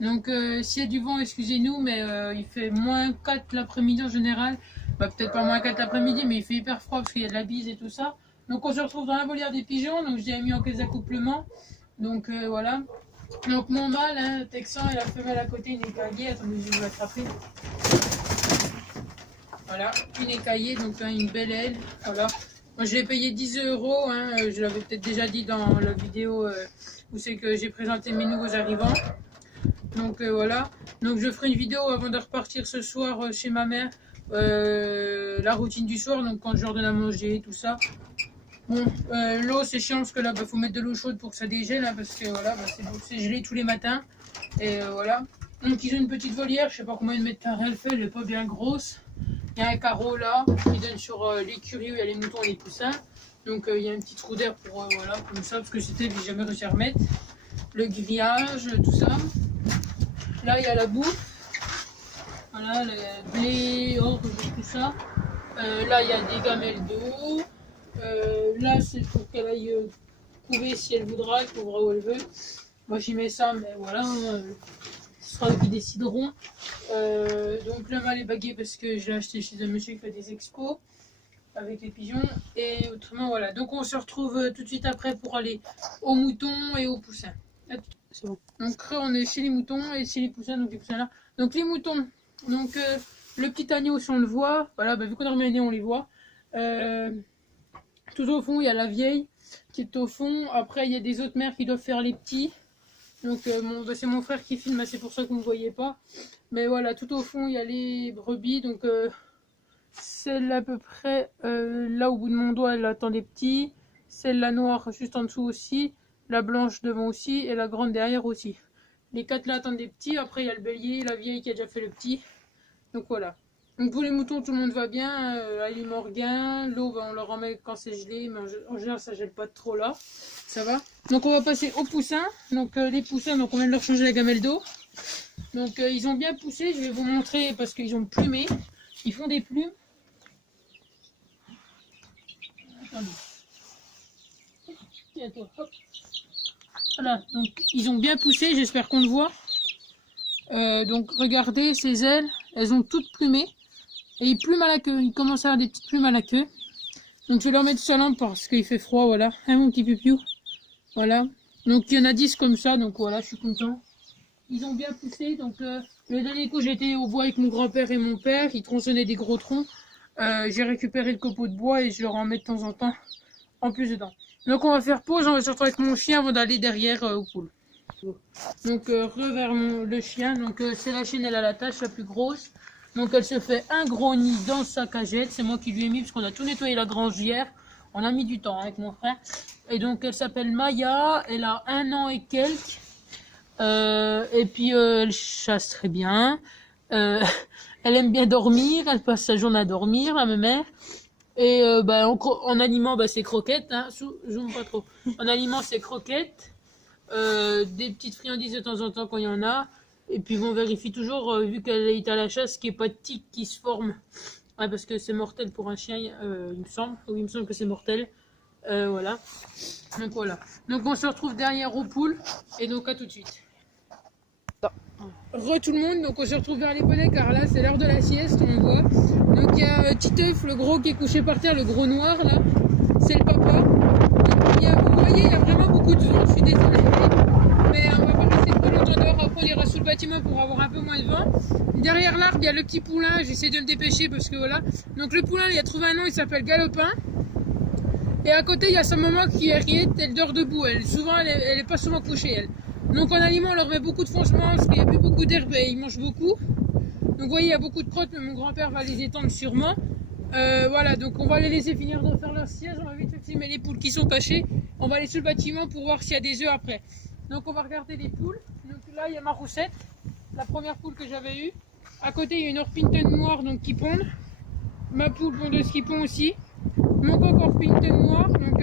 Donc s'il y a du vent, excusez-nous, mais il fait -4 l'après-midi en général. Bah, peut-être pas -4 l'après-midi, mais il fait hyper froid parce qu'il y a de la bise et tout ça. Donc on se retrouve dans la volière des pigeons, donc j'ai mis en caisse d'accouplement. Donc voilà. Donc mon mâle, hein, texan, et la femelle à côté, une écaillée. Attendez, je vais vous l'attraper. Voilà, une écaillée, donc hein, une belle aile. Voilà. Moi je l'ai payé 10 €, hein, je l'avais peut-être déjà dit dans la vidéo où c'est que j'ai présenté mes nouveaux arrivants. Donc voilà, donc je ferai une vidéo avant de repartir ce soir chez ma mère, la routine du soir, donc quand je leur donne à manger, tout ça. Bon, l'eau c'est chiant parce que là, faut mettre de l'eau chaude pour que ça dégèle, hein, parce que voilà, c'est gelé tous les matins. Et voilà, donc ils ont une petite volière, je sais pas combien de mètres carrés elle fait, elle est pas bien grosse. Il y a un carreau là qui donne sur l'écurie où il y a les moutons et les poussins. Donc il y a un petit trou d'air pour, voilà, comme ça, parce que c'était, j'ai jamais réussi à remettre. Le grillage, tout ça. Là, il y a la bouffe. Voilà, le blé, orge, tout ça. Là, il y a des gamelles d'eau. Là, c'est pour qu'elle aille couver si elle voudra, elle couvra où elle veut. Moi, j'y mets ça, mais voilà, ce sera eux qui décideront. Donc, le mâle est bagué parce que je l'ai acheté chez un monsieur qui fait des expos avec les pigeons. Et autrement, voilà. Donc, on se retrouve tout de suite après pour aller aux moutons et aux poussins. C'est bon. Donc on est chez les moutons et chez les poussins, donc les poussins là. Donc les moutons, donc le petit agneau si on le voit, voilà, bah, vu qu'on a remis un nez on les voit. Tout au fond il y a la vieille qui est au fond, après il y a des autres mères qui doivent faire les petits. Donc bah, c'est mon frère qui filme, c'est pour ça que vous ne me voyez pas. Mais voilà, tout au fond il y a les brebis, donc celle à peu près là au bout de mon doigt elle attend des petits. Celle-là noire juste en dessous aussi. La blanche devant aussi et la grande derrière aussi. Les 4 là attendent des petits. Après il y a le bélier, la vieille qui a déjà fait le petit. Donc voilà. Donc pour les moutons tout le monde va bien. Aliment regain. L'eau on leur en met quand c'est gelé. Mais en général ça gèle pas trop là. Ça va. Donc on va passer aux poussins. Donc les poussins, donc on vient de leur changer la gamelle d'eau. Donc ils ont bien poussé. Je vais vous montrer parce qu'ils ont plumé. Ils font des plumes. Attendez. Tiens toi, hop. Voilà, donc ils ont bien poussé, j'espère qu'on le voit. Donc regardez, ces ailes, elles ont toutes plumé. Et ils plument à la queue, ils commencent à avoir des petites plumes à la queue. Donc je vais leur mettre sur la lampe parce qu'il fait froid, voilà. Hein mon petit pupiou. Voilà. Donc il y en a 10 comme ça, donc voilà, je suis content. Ils ont bien poussé, donc le dernier coup j'étais au bois avec mon grand-père et mon père, ils tronçonnaient des gros troncs. J'ai récupéré le copeau de bois et je leur en mets de temps en temps en plus dedans. Donc on va faire pause, on va se retrouver avec mon chien avant d'aller derrière aux poules. Donc revers le chien, donc c'est la chienne, elle a la tache la plus grosse. Donc elle se fait un gros nid dans sa cagette, c'est moi qui lui ai mis parce qu'on a tout nettoyé la grange hier. On a mis du temps hein, avec mon frère. Et donc elle s'appelle Maya, elle a 1 an et quelques. Et puis elle chasse très bien. Elle aime bien dormir, elle passe sa journée à dormir, la mère. Et bah, en aliment, bah, c'est croquettes, hein, zoom pas trop. En aliment, c'est croquettes, des petites friandises de temps en temps quand il y en a. Et puis on vérifie toujours, vu qu'elle est à la chasse, qu'il n'y ait pas de tic qui se forme. Ouais, parce que c'est mortel pour un chien, il me semble. Oui, il me semble que c'est mortel. Voilà. Donc voilà. Donc on se retrouve derrière aux poules. Et donc à tout de suite. Re tout le monde, donc on se retrouve vers les bonnets car là c'est l'heure de la sieste, on voit. Donc il y a Titeuf, le gros qui est couché par terre, le gros noir là, c'est le papa. Donc, vous voyez, il y a vraiment beaucoup de vent, je suis désolée. Mais on va pas rester trop longtemps dehors, après on ira sous le bâtiment pour avoir un peu moins de vent. Derrière l'arbre, il y a le petit poulain, j'essaie de me dépêcher parce que voilà. Donc le poulain, il a trouvé un nom, il s'appelle Galopin. Et à côté, il y a sa maman qui est Henriette, elle dort debout, souvent elle est pas souvent couchée elle. Donc en aliment, on leur met beaucoup de foncements parce qu'il n'y a plus beaucoup d'herbe et ils mangent beaucoup. Donc vous voyez, il y a beaucoup de crottes, mais mon grand-père va les étendre sûrement. Voilà, donc on va les laisser finir de faire leur siège. On va vite filmer les poules qui sont cachées. On va aller sur le bâtiment pour voir s'il y a des œufs après. Donc on va regarder les poules. Donc là, il y a ma roussette, la première poule que j'avais eue. À côté, il y a une Orpington noire donc, qui pond. Ma poule pondeuse qui pond aussi. Mon coq Orpington noir, donc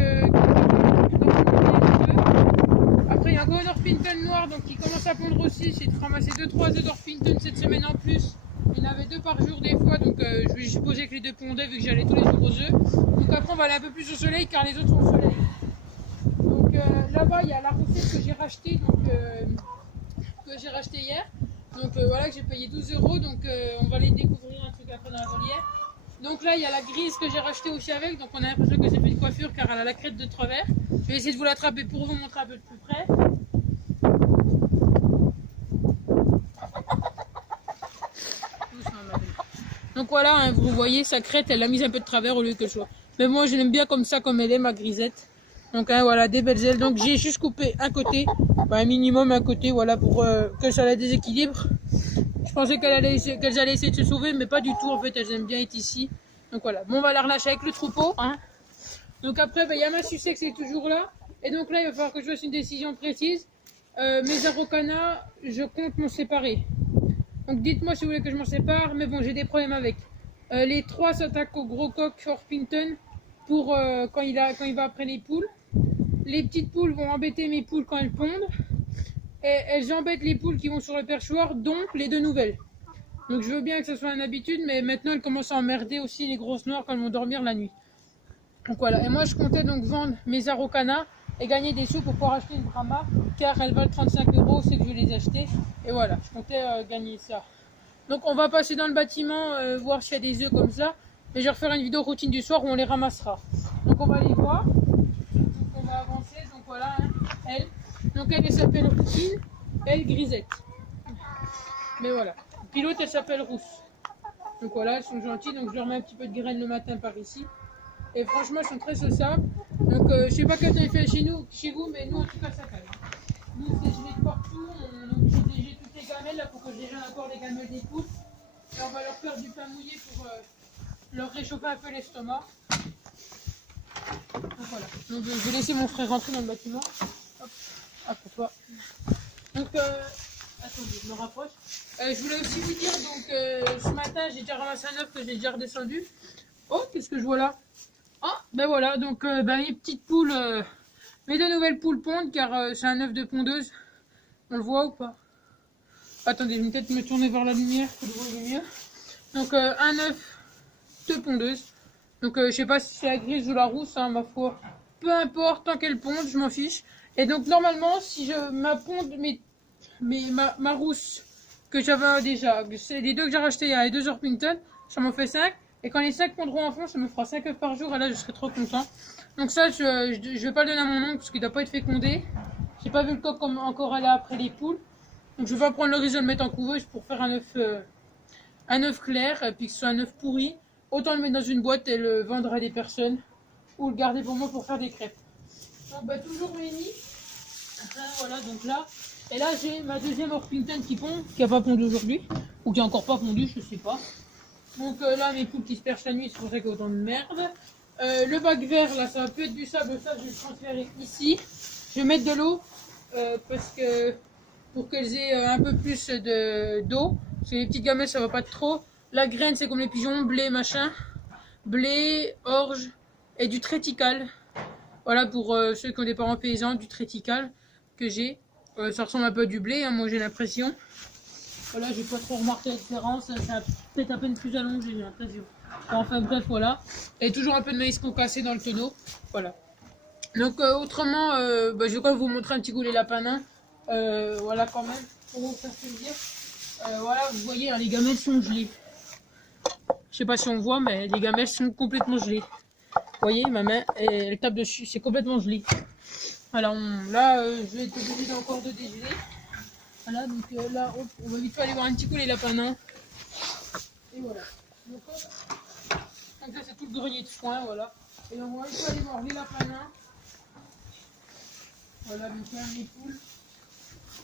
après, il y a encore une Orpington noire donc, qui commence à pondre aussi. J'ai ramassé 2-3 œufs d'Orpington cette semaine en plus. Il y en avait 2 par jour des fois, donc je vais supposer que les 2 pondaient vu que j'allais tous les jours aux œufs. Donc après, on va aller un peu plus au soleil car les autres sont au soleil. Donc là-bas, il y a la roussette que j'ai rachetée. Donc que j'ai racheté hier. Donc voilà, que j'ai payé 12 €. Donc on va aller découvrir un truc après dans la volière. Donc là, il y a la grise que j'ai racheté aussi avec. Donc on a l'impression que c'est fait une coiffure car elle a la crête de travers. Je vais essayer de vous l'attraper pour vous montrer un peu de plus près. Donc voilà, hein, vous voyez, sa crête, elle l'a mise un peu de travers au lieu que je vois. Mais moi, je l'aime bien comme ça, comme elle est, ma grisette. Donc hein, voilà, des belles ailes. Donc j'ai juste coupé un côté, un minimum un côté, voilà, pour que ça la déséquilibre. Je pensais qu'elles allaient essayer de se sauver, mais pas du tout. En fait, elles aiment bien être ici. Donc voilà, bon, on va la relâcher avec le troupeau. Hein. Donc après, il y a ma Sussex qui est toujours là. Et donc là, il va falloir que je fasse une décision précise. Mes Araucanas, je compte m'en séparer. Donc dites-moi si vous voulez que je m'en sépare, mais bon, j'ai des problèmes avec. Les 3 s'attaquent au gros coq Orpington pour quand il va après les poules. Les petites poules vont embêter mes poules quand elles pondent. Et elles embêtent les poules qui vont sur le perchoir, dont les 2 nouvelles. Donc je veux bien que ce soit une habitude, mais maintenant elles commencent à emmerder aussi les grosses noires quand elles vont dormir la nuit. Donc voilà, et moi je comptais donc vendre mes Araucanas et gagner des sous pour pouvoir acheter une Brahma, car elles valent 35 €, c'est que je vais les acheter. Et voilà, je comptais gagner ça. Donc on va passer dans le bâtiment, voir s'il y a des œufs comme ça. Et je vais refaire une vidéo routine du soir où on les ramassera. Donc on va les voir. Donc on va avancer, donc voilà, hein, elle. Donc elle s'appelle Routine, elle Grisette. Mais voilà. Pilote, elle s'appelle Rousse. Donc voilà, elles sont gentilles. Donc je leur mets un petit peu de graines le matin par ici. Et franchement, elles sont très sociables. Donc je sais pas quel temps il fait chez vous, mais nous en tout cas ça calme. Nous c'est gelé de partout. On est obligé de léger toutes les gamelles là pour que je dégèle encore les gamelles des poules. Et on va leur faire du pain mouillé pour leur réchauffer un peu l'estomac. Donc voilà. Donc je vais laisser mon frère rentrer dans le bâtiment. Hop, pour toi. Donc attendez, je me rapproche. Je voulais aussi vous dire, donc ce matin j'ai déjà ramassé un œuf que j'ai déjà redescendu. Oh, qu'est-ce que je vois là? Ah, ben voilà, donc mes petites poules, mes 2 nouvelles poules pondent car c'est un œuf de pondeuse. On le voit ou pas? Attendez, je vais peut-être me tourner vers la lumière pour le voir mieux. Donc un œuf de pondeuse. Donc je sais pas si c'est la grise ou la rousse, hein, ma foi. Peu importe, tant qu'elle ponde, je m'en fiche. Et donc normalement, si je ma ponde, ma rousse que j'avais déjà, c'est les 2 que j'ai racheté il y a 2 Orpington, ça m'en fait 5. Et quand les 5 pondront en fond, ça me fera 5 œufs par jour. Et là, je serai trop content. Donc ça, je vais pas le donner à mon oncle parce qu'il doit pas être fécondé. J'ai pas vu le coq comme encore aller après les poules. Donc je vais pas prendre le risque de le mettre en couveuse pour faire un œuf clair, et puis que ce soit un œuf pourri. Autant le mettre dans une boîte et le vendre à des personnes. Ou le garder pour moi pour faire des crêpes. Donc toujours réunis. Voilà, donc là. Et là, j'ai ma deuxième Orpington qui pond, qui a pas pondu aujourd'hui. Ou qui a encore pas pondu, je sais pas. Donc là, mes poules qui se perchent la nuit, c'est pour ça qu'il y a autant de merde. Le bac vert, là, ça va plus être du sable, ça, je vais le transférer ici. Je vais mettre de l'eau, parce que pour qu'elles aient un peu plus d'eau. Parce que les petites gamelles, ça va pas trop. La graine, c'est comme les pigeons, blé, machin. Blé, orge et du trétical. Voilà, pour ceux qui ont des parents paysans, du trétical que j'ai. Ça ressemble un peu à du blé, hein, moi j'ai l'impression. Voilà, j'ai pas trop remarqué la différence, ça peut-être à peine plus allongé, j'ai l'impression. Enfin bref, voilà. Et toujours un peu de maïs concassé dans le tonneau. Voilà. Donc autrement, je vais quand même vous montrer un petit coup les lapins nains. Voilà quand même, pour vous faire plaisir. Voilà, vous voyez, hein, les gamelles sont gelées. Je sais pas si on voit, mais les gamelles sont complètement gelées. Vous voyez, ma main, elle tape dessus, c'est complètement gelé. Voilà, là, je vais être obligé encore de dégeler. Voilà, donc là, hop, on va vite fait aller voir un petit coup les lapins nains. Et voilà. Donc là, c'est tout le grenier de foin, voilà. Et donc, on va vite fait aller voir les lapins nains. Voilà, donc là, les poules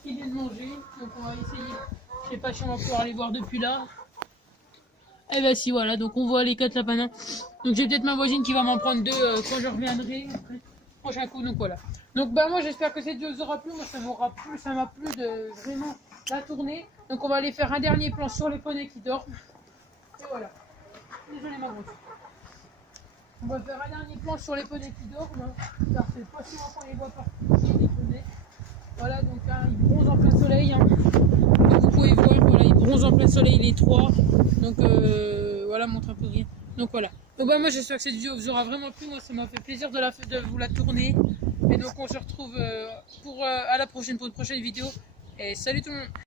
qui viennent manger. Donc, on va essayer. Je sais pas si on va pouvoir les voir depuis là. Eh ben si, voilà, donc on voit les 4 lapins nains. Donc j'ai peut-être ma voisine qui va m'en prendre 2 quand je reviendrai. Prochain coup, donc voilà. Donc moi j'espère que cette vidéo vous aura plu. Moi ça m'a plu de vraiment la tourner. Donc on va aller faire un dernier plan sur les poneys qui dorment. Et voilà. Désolé ma grosse. On va faire un dernier plan sur les poneys qui dorment. Hein, car c'est pas souvent qu'on les voit partir des poneys. Voilà, donc hein, ils bronzent en plein soleil. Hein. Comme vous pouvez voir, voilà, ils bronzent en plein soleil les 3. Donc voilà, montre un peu rien. Donc voilà. Donc moi j'espère que cette vidéo vous aura vraiment plu. Moi ça m'a fait plaisir de vous la tourner. Et donc on se retrouve à la prochaine pour une prochaine vidéo. Et salut tout le monde!